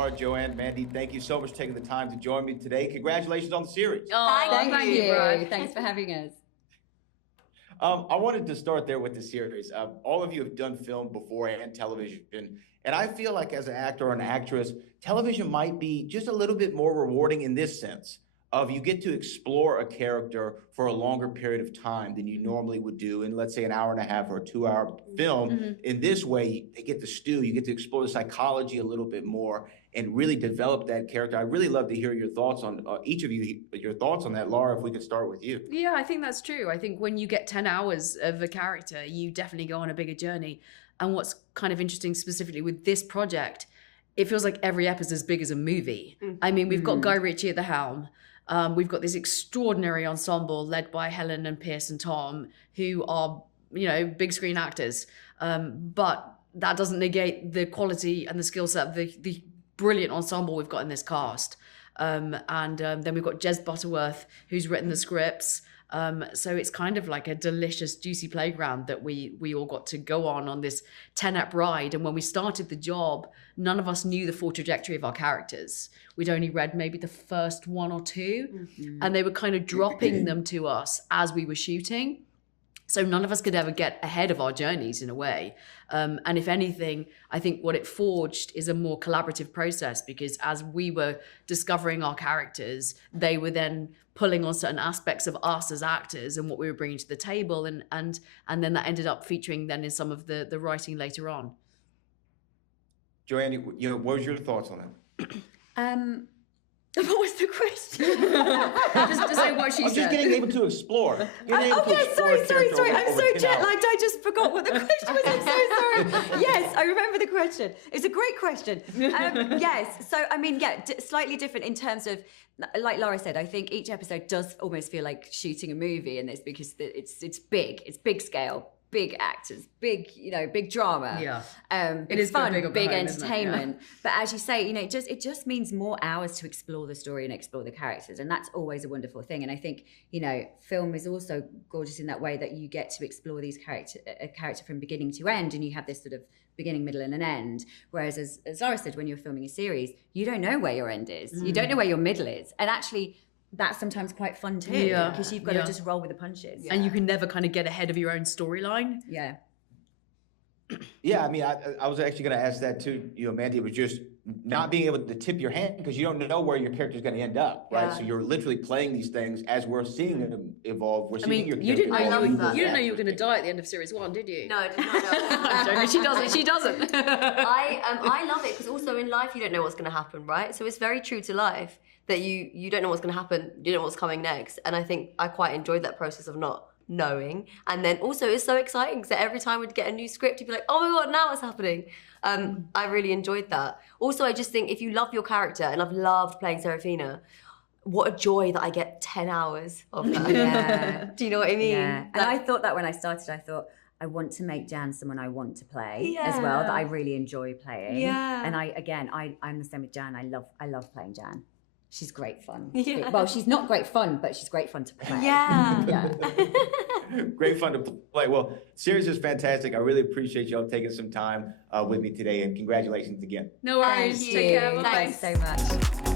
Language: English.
Lara, Joanne, Mandeep, thank you so much for taking the time to join me today. Congratulations on the series. Oh, Thank you. Brad. Thanks for having us. I wanted to start there with the series. All of you have done film before and television. And I feel like as an actor or an actress, television might be just a little bit more rewarding in this sense of you get to explore a character for a longer period of time than you normally would do in, let's say, an hour and a half or a 2-hour film. Mm-hmm. In this way, they get to stew, you get to explore the psychology a little bit more and really develop that character. I'd really love to hear your thoughts on each of you, your thoughts on that. Lara, if we could start with you. Yeah, I think that's true. I think when you get 10 hours of a character, you definitely go on a bigger journey. And what's kind of interesting specifically with this project, it feels like every episode is as big as a movie. I mean, we've got Guy Ritchie at the helm. We've got this extraordinary ensemble led by Helen and Pierce and Tom, who are, big screen actors. But that doesn't negate the quality and the skill set, the brilliant ensemble we've got in this cast. And then we've got Jez Butterworth, who's written the scripts. So it's kind of like a delicious, juicy playground that we all got to go on this 10-ep ride. And when we started the job, none of us knew the full trajectory of our characters. We'd only read maybe the first one or two, and they were kind of dropping them to us as we were shooting. So none of us could ever get ahead of our journeys in a way. And if anything, I think what it forged is a more collaborative process, because as we were discovering our characters, they were then pulling on certain aspects of us as actors and what we were bringing to the table. And then that ended up featuring then in some of the writing later on. Joanne, what was your thoughts on that? What was the question? just to say what she I'm said. just getting able to explore. Sorry. I'm so jet lagged. I just forgot what the question was. I'm so sorry. Yes, I remember the question. It's a great question. Yes. So, slightly different in terms of, like Lara said, I think each episode does almost feel like shooting a movie in this, because it's big. It's big scale. Big actors, big drama. Yeah, it is fun, big entertainment. Yeah. But as you say, it just means more hours to explore the story and explore the characters, and that's always a wonderful thing. And I think film is also gorgeous in that way that you get to explore a character from beginning to end, and you have this sort of beginning, middle, and an end. Whereas, as Lara said, when you're filming a series, you don't know where your end is, you don't know where your middle is, and actually, that's sometimes quite fun too, because you've got to just roll with the punches. And you can never kind of get ahead of your own storyline. Yeah. Yeah, I was actually going to ask that too. Mandy, it was just not being able to tip your hand because you don't know where your character's going to end up, right? Yeah. So you're literally playing these things as we're seeing them evolve. We're seeing your character. You didn't know you were going to die at the end of series 1, did you? No, I did not know. She doesn't. I love it because also in life you don't know what's going to happen, right? So it's very true to life that you don't know what's going to happen, you don't know what's coming next. And I think I quite enjoyed that process of not knowing. And then also it's so exciting because every time we'd get a new script, you'd be like, oh my God, now what's happening? I really enjoyed that. Also, I just think if you love your character, and I've loved playing Serafina, what a joy that I get 10 hours of her. Yeah. Do you know what I mean? Yeah. And I thought that when I started, I want to make Jan someone I want to play as well, that I really enjoy playing. Yeah. And I'm the same with Jan. I love playing Jan. She's great fun. Yeah. Well, she's not great fun, but she's great fun to play. Yeah. Yeah. Great fun to play. Well, series is fantastic. I really appreciate y'all taking some time with me today, and congratulations again. No worries. Thank you. Thanks so much.